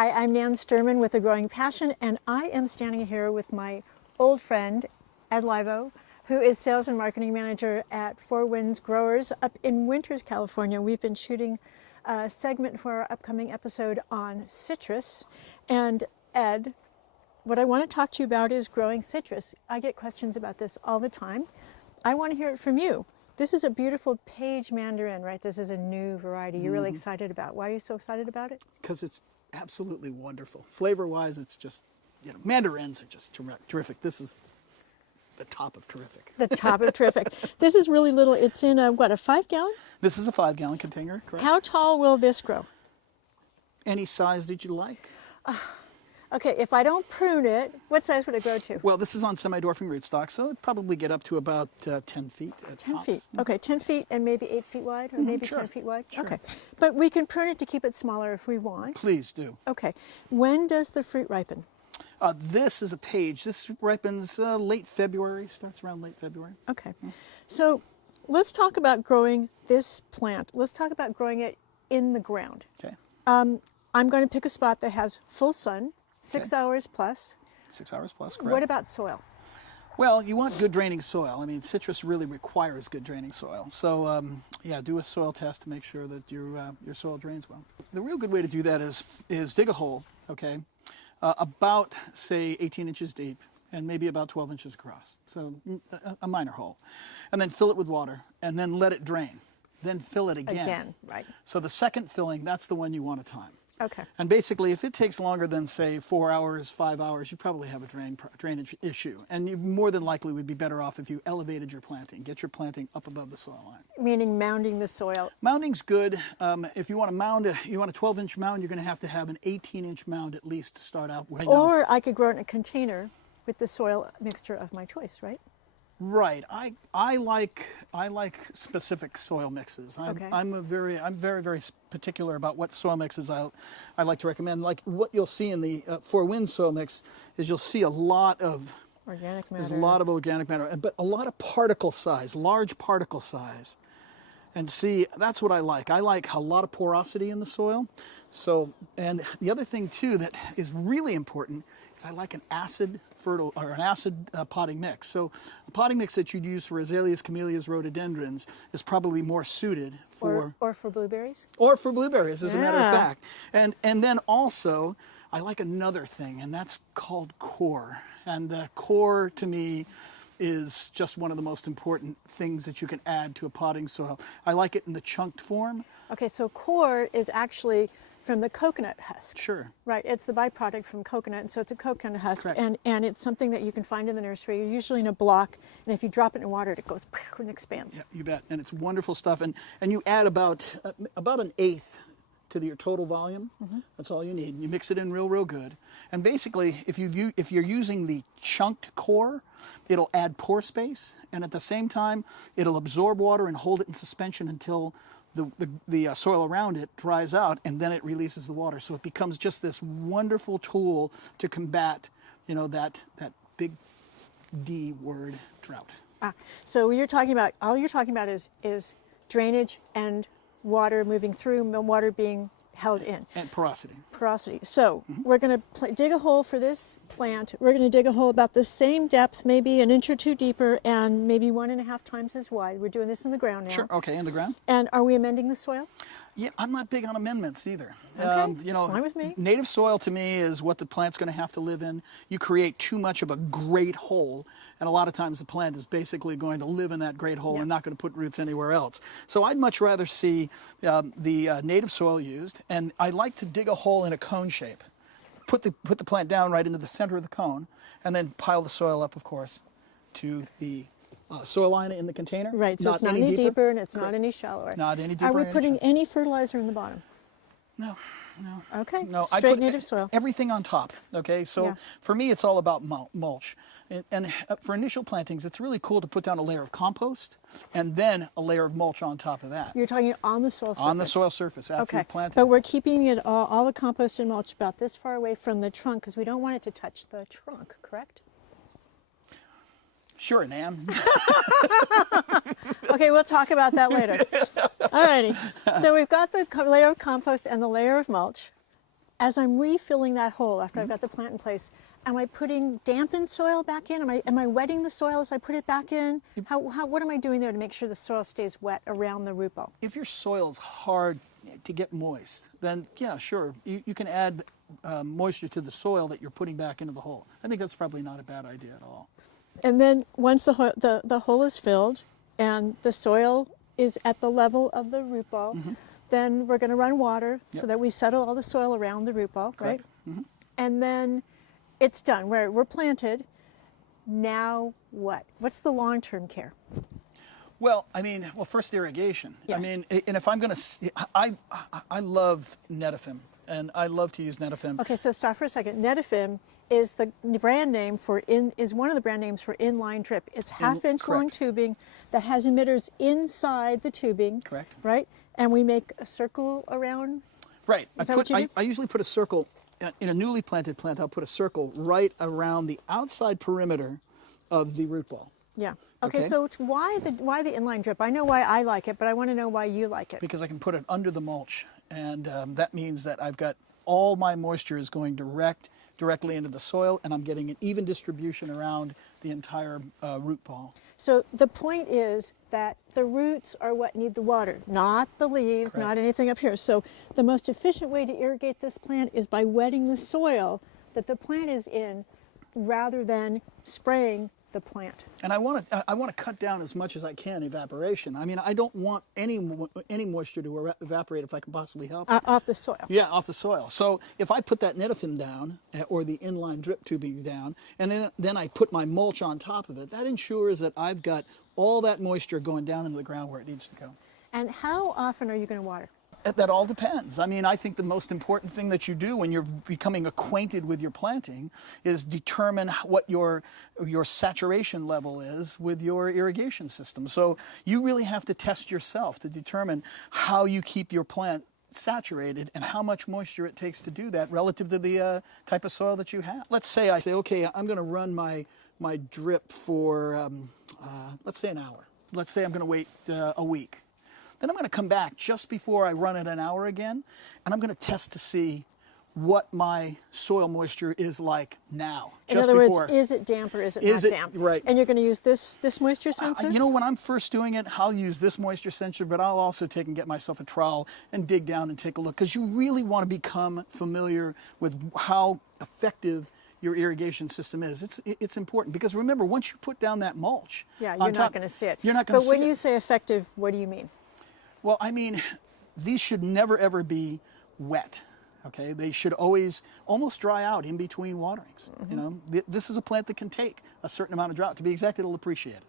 Hi, I'm Nan Sterman with A Growing Passion, and I am standing here with my old friend, Ed Laivo, who is Sales and Marketing Manager at Four Winds Growers up in Winters, California. We've been shooting a segment for our upcoming episode on citrus. And Ed, what I want to talk to you about is growing citrus. I get questions about this all the time. I want to hear it from you. This is a beautiful page mandarin, right? This is a new variety you're really excited about. Why are you so excited about it? Because it's absolutely wonderful. Flavor-wise, it's just, mandarins are just terrific. This is the top of terrific. The top of terrific. This is really little. It's in a 5-gallon? This is a 5-gallon container, correct? How tall will this grow? Any size that you like. Okay, if I don't prune it, what size would it grow to? Well, this is on semi-dwarfing rootstock, so it'd probably get up to about 10 feet at 10 tops. feet. Okay, 10 feet and maybe 8 feet wide, or maybe sure. 10 feet wide? Sure. Okay, but we can prune it to keep it smaller if we want. Please do. Okay, when does the fruit ripen? This is a page. This ripens late February, starts around late February. Okay, so let's talk about growing this plant. Let's talk about growing it in the ground. Okay. I'm going to pick a spot that has full sun, 6 hours plus. 6 hours plus, correct. What about soil? Well, you want good draining soil. I mean, citrus really requires good draining soil. So, yeah, do a soil test to make sure that your soil drains well. The real good way to do that is dig a hole, okay, about, say, 18 inches deep and maybe about 12 inches across. So a minor hole. And then fill it with water and then let it drain. Then fill it again. Again, right. So the second filling, that's the one you want to time. Okay. And basically, if it takes longer than, say, 4 hours, 5 hours, you probably have a drainage issue. And you more than likely would be better off if you elevated your planting. Get your planting up above the soil line. Meaning mounding the soil. Mounding's good. If you want to mound, you want a 12-inch mound, you're going to have an 18-inch mound at least to start out with. Or I could grow it in a container with the soil mixture of my choice, right? Right. I like specific soil mixes. I'm very particular about what soil mixes I like to recommend. Like what you'll see in the Four Winds soil mix is you'll see a lot of organic matter. There's a lot of organic matter, but a lot of particle size, large particle size. And see, that's what I like. I like a lot of porosity in the soil. So, and the other thing too that is really important is I like an acid potting mix. So a potting mix that you'd use for azaleas, camellias, rhododendrons is probably more suited for... Or for blueberries? Or for blueberries, as a matter of fact. And then also, I like another thing, and that's called core. And core, to me, is just one of the most important things that you can add to a potting soil. I like it in the chunked form. Okay, so core is actually from the coconut husk. Sure. Right, it's the byproduct from coconut, and so it's a coconut husk. Correct. And it's something that you can find in the nursery, usually in a block, and if you drop it in water, it goes and expands. Yeah, you bet, and it's wonderful stuff. And you add about an eighth to your total volume. That's all you need. You mix it in real good. And basically, if you're using the chunked core, it'll add pore space, and at the same time, it'll absorb water and hold it in suspension until the soil around it dries out, and then it releases the water. So it becomes just this wonderful tool to combat, that big D word, drought. So all you're talking about is drainage and water moving through, water being held in. And porosity. Porosity. So we're going to dig a hole for this plant. We're going to dig a hole about the same depth, maybe an inch or two deeper, and maybe 1.5 times as wide. We're doing this in the ground now. Sure, okay, in the ground. And are we amending the soil? Yeah, I'm not big on amendments either. Okay, it's fine with me. Native soil to me is what the plant's going to have to live in. You create too much of a great hole, and a lot of times the plant is basically going to live in that great hole and not going to put roots anywhere else. So I'd much rather see the native soil used, and I like to dig a hole in a cone shape. Put the plant down right into the center of the cone, and then pile the soil up, of course, to the soil line in the container. Right, so it's not any deeper and it's not any shallower. Not any deeper. Are we putting any fertilizer in the bottom? No. Okay, no, straight native soil. Everything on top, okay? So for me, it's all about mulch. And for initial plantings, it's really cool to put down a layer of compost and then a layer of mulch on top of that. You're talking on the soil surface? On the soil surface, after you plant it. But we're keeping it all the compost and mulch about this far away from the trunk because we don't want it to touch the trunk, correct? Sure, Nan. Okay, we'll talk about that later. All righty. So we've got the layer of compost and the layer of mulch. as I'm refilling that hole after I've got the plant in place, am I putting dampened soil back in? Am I wetting the soil as I put it back in? What am I doing there to make sure the soil stays wet around the root ball? If your soil's hard to get moist, then yeah, sure, you can add moisture to the soil that you're putting back into the hole. I think that's probably not a bad idea at all. And then once the hole is filled and the soil is at the level of the root ball, then we're going to run water so that we settle all the soil around the root ball, right? And then it's done. We're planted. Now what? What's the long-term care? Well, I mean, first irrigation. Yes. I mean, and if I'm going to, I love Netafim, and I love to use Netafim. Okay, so stop for a second. Netafim is the brand name is one of the brand names for inline drip. It's half-inch long tubing that has emitters inside the tubing. Correct. Right? And we make a circle around. Right. Is that what you do? I usually put a circle in a newly planted plant. I'll put a circle right around the outside perimeter of the root ball. Yeah. Okay. So why the inline drip? I know why I like it, but I want to know why you like it. Because I can put it under the mulch, and that means that I've got all my moisture is going directly into the soil, and I'm getting an even distribution around the entire root ball. So the point is that the roots are what need the water, not the leaves, Correct. not anything up here. So the most efficient way to irrigate this plant is by wetting the soil that the plant is in rather than spraying the plant. And I want to cut down as much as I can evaporation. I mean, I don't want any moisture to evaporate if I can possibly help it. Off the soil. Yeah, off the soil. So if I put that Netafim down, or the inline drip tubing down, and then I put my mulch on top of it, that ensures that I've got all that moisture going down into the ground where it needs to go. And how often are you going to water? That all depends. I mean, I think the most important thing that you do when you're becoming acquainted with your planting is determine what your saturation level is with your irrigation system. So you really have to test yourself to determine how you keep your plant saturated and how much moisture it takes to do that relative to the type of soil that you have. Let's say I say, okay, I'm going to run my drip for, let's say an hour. Let's say I'm going to wait a week. Then I'm going to come back just before I run it an hour again, and I'm going to test to see what my soil moisture is like now. In other words, is it damp or is it not damp? Right. And you're going to use this moisture sensor? You know, when I'm first doing it, I'll use this moisture sensor, but I'll also take and get myself a trowel and dig down and take a look, because you really want to become familiar with how effective your irrigation system is. It's important, because remember, once you put down that mulch, yeah, you're not going to see it. You're not going to see it. But when you say effective, what do you mean? Well, I mean, these should never ever be wet. Okay, they should always almost dry out in between waterings. You know, this is a plant that can take a certain amount of drought. To be exact, it'll appreciate it.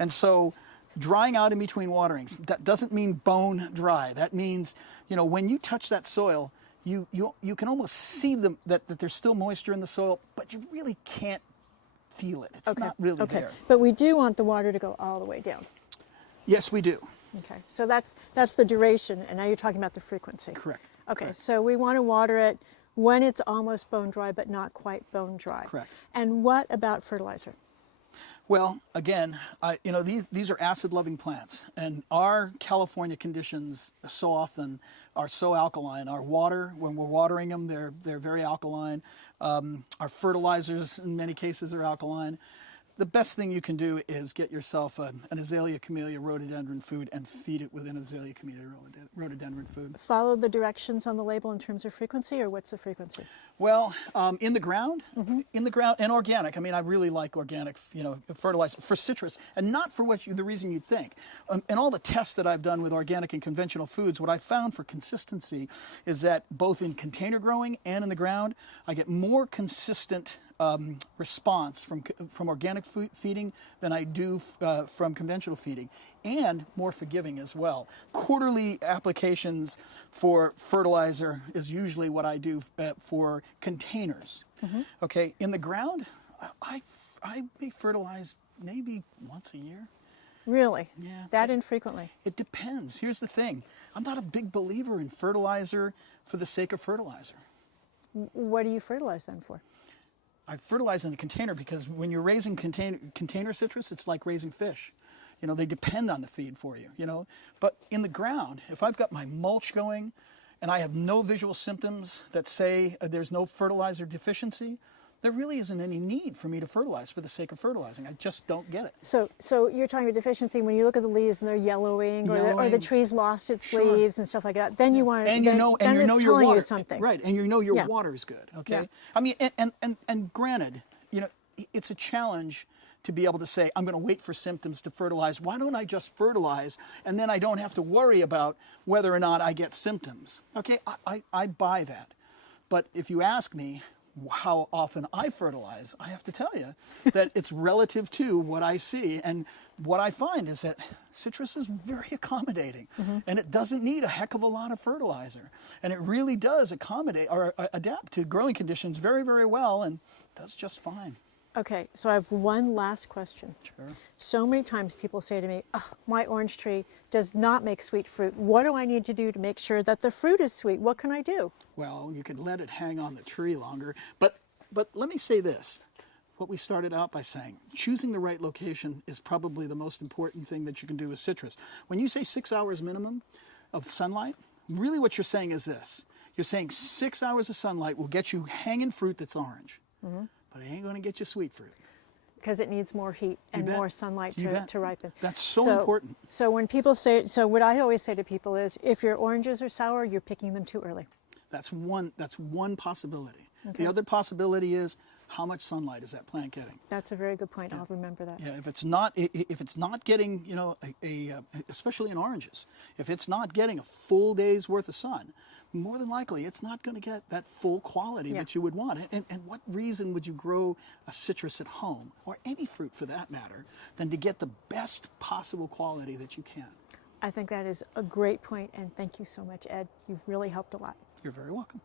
And so, drying out in between waterings, that doesn't mean bone dry. That means, you know, when you touch that soil, you can almost see that there's still moisture in the soil, but you really can't feel it. It's not really there. But we do want the water to go all the way down. Yes, we do. Okay, so that's the duration, and now you're talking about the frequency. Correct. Okay, Correct. so we want to water it when it's almost bone dry, but not quite bone dry. Correct. And what about fertilizer? Well, again, you know, these are acid-loving plants, and our California conditions so often are so alkaline. Our water, when we're watering them, they're very alkaline. Our fertilizers, in many cases, are alkaline. The best thing you can do is get yourself an Azalea camellia rhododendron food and feed it with an Azalea camellia rhododendron food. Follow the directions on the label in terms of frequency, or what's the frequency? Well, in the ground, and organic. I mean, I really like organic, you know, fertilizer for citrus, and not for the reason you'd think. And all the tests that I've done with organic and conventional foods, what I found for consistency is that both in container growing and in the ground, I get more consistent response from organic feeding than I do from conventional feeding, and more forgiving as well. Quarterly applications for fertilizer is usually what I do for containers. Okay, in the ground, I may fertilize maybe once a year. Really? Yeah. That infrequently? It depends. Here's the thing. I'm not a big believer in fertilizer for the sake of fertilizer. What do you fertilize then for? I fertilize in a container because when you're raising container citrus, it's like raising fish. You know, they depend on the feed for you, you know. But in the ground, if I've got my mulch going and I have no visual symptoms that say there's no fertilizer deficiency, there really isn't any need for me to fertilize for the sake of fertilizing. I just don't get it. So you're talking about deficiency when you look at the leaves and they're yellowing, or the Yellowing. tree's lost its Sure. leaves and stuff like that. Then you want to, And you know, and then you it's know your telling water, you something. right? And you know your Yeah. water is good. Okay. Yeah. I mean, and granted, you know, it's a challenge to be able to say, I'm going to wait for symptoms to fertilize. Why don't I just fertilize, and then I don't have to worry about whether or not I get symptoms? Okay, I buy that. But if you ask me how often I fertilize, I have to tell you that it's relative to what I see. And what I find is that citrus is very accommodating, and it doesn't need a heck of a lot of fertilizer. And it really does accommodate or adapt to growing conditions very, very well, and does just fine. Okay, so I have one last question. Sure. So many times people say to me, oh, my orange tree does not make sweet fruit. What do I need to do to make sure that the fruit is sweet? What can I do? Well, you could let it hang on the tree longer, but let me say this. What we started out by saying, choosing the right location is probably the most important thing that you can do with citrus. When you say 6 hours minimum of sunlight, really what you're saying is this. You're saying 6 hours of sunlight will get you hanging fruit that's orange, but it ain't going to get you sweet fruit. Because it needs more heat and bet. more sunlight You bet. to ripen. That's so important. So when people say, so what I always say to people is, if your oranges are sour, you're picking them too early. That's one possibility. Okay. The other possibility is, how much sunlight is that plant getting? That's a very good point. I'll remember that. Yeah, if it's not getting, you know, especially in oranges, if it's not getting a full day's worth of sun, more than likely it's not going to get that full quality that you would want. And what reason would you grow a citrus at home, or any fruit for that matter, than to get the best possible quality that you can? I think that is a great point, and thank you so much, Ed. You've really helped a lot. You're very welcome.